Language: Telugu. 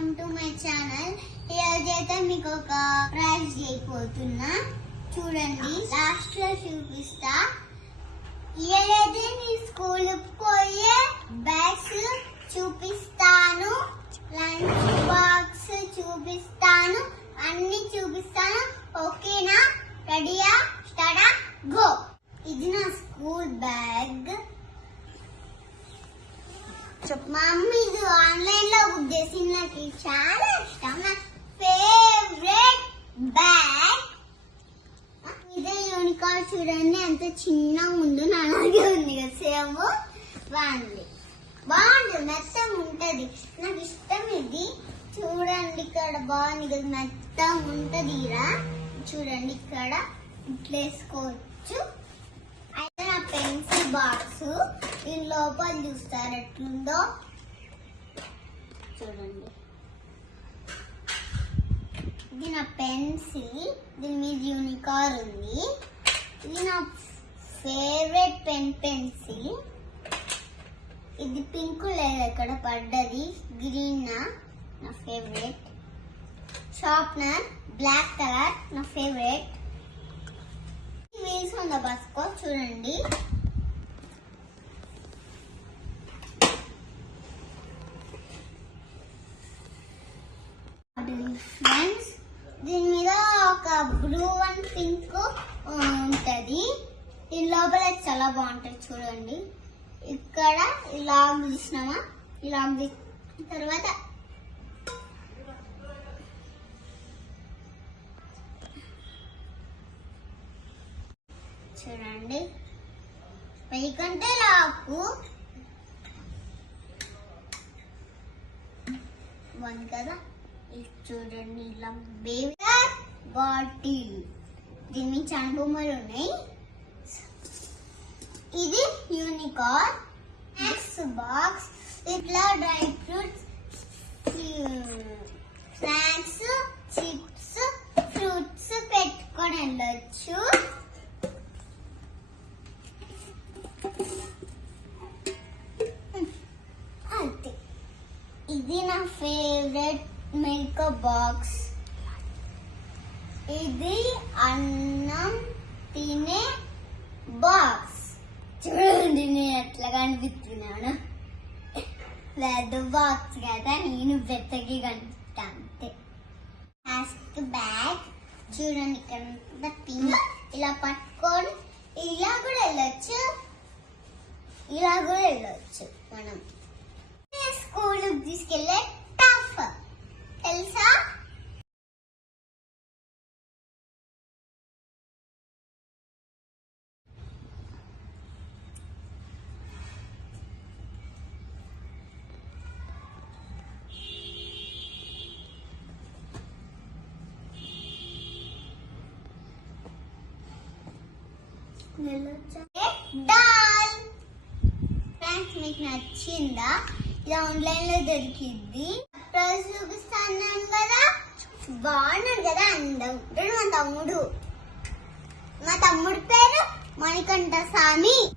వెల్కమ్ టు మై ఛానల్ ఈరోజు అయితే మీకు ఒక ప్రైజ్ చేయబోతున్నా. చూడండి. లాస్ట్లో చూపిస్తా. ఏదైతే నీ స్కూల్ పోయే బ్యాగ్స్ చూపిస్తాను. లంచ్ బాక్స్ చూపిస్తాను. అన్ని చూపిస్తాను. ఓకేనా? రెడీయా స్టార్ట్ గో ఇది నా స్కూల్ బ్యాగ్ మా మమ్మీ ఇది ఆన్లైన్లో బుక్ చేసింది నాకు చాలా ఇష్టం. నా ఫేవరెట్ బ్యాగ్ ఇదే యూనికార్న్ చూడండి ఎంత చిన్నగా ఉందో నా అలాగే ఉంది కదా సేమ్ బాగుంది బాగుంది మెత్తం ఉంటది. నాకు ఇష్టం ఇది. చూడండి ఇక్కడ బాగుంది కదా మెత్తం ఉంటది ఇలా చూడండి ఇక్కడ ఇట్లా వేసుకోవచ్చు అయితే నా పెన్సిల్ బాక్స్ దీని లోపల చూస్తారు ఎట్లుందో. చూడండి. ఇది నా పెన్సిల్ దీని మీద యూనికార్ ఉంది. ఇది నా ఫేవరెట్ పెన్ పెన్సిల్. ఇది పింక్ లేదు ఎక్కడ పడ్డది? గ్రీన్? నా ఫేవరెట్. షార్ప్నర్ బ్లాక్ కలర్ నా ఫేవరెట్. వీల్స్ ఉందా బస్కో చూడండి. ఫ్రెండ్స్ దీని మీద ఒక బ్లూ అండ్ పింక్ ఉంటుంది. దీని లోపల చాలా బాగుంటుంది చూడండి. ఇక్కడ ఇలా తీసినామా ఇలా తీ- తర్వాత చూడండి. పైకంటే లాకు బాగుంది కదా? చూడండి ఇలా బేబీ బాటిల్ దీని మీద చాలా బొమ్మలు ఉన్నాయి ఇది యూనికార్న్ నెక్స్ట్ బాక్స్ ఇట్లా dry fruits snacks chips fruits పెట్టుకొని వెళ్ళొచ్చు అంతే ఇది నా ఫేవరెట్ మిల్క్ బాక్స్ ఇది అన్నం తినే బాక్స్ చూడండి నేను ఎట్లా కనిపిస్తున్నాను పెద్ద బాక్స్ కదా నేను బెత్తకి కనిపిస్తా అంతే. లాస్ట్ బ్యాగ్ చూడండి ఇక్కడ పింక్ ఇలా పట్టుకొని ఇలా కూడా వెళ్ళొచ్చు. ఇలా కూడా వెళ్ళొచ్చు మనం. స్కూల్కి తీసుకెళ్ళే తెలుసా? డాల్ ఫ్రెండ్స్ మీకు నచ్చిందా? ఇది ఆన్లైన్లో దొరికింది ప్రైస్ బాగున్నాడు కదా అందం. మా తమ్ముడు. మా తమ్ముడు పేరు మణికంఠ స్వామి.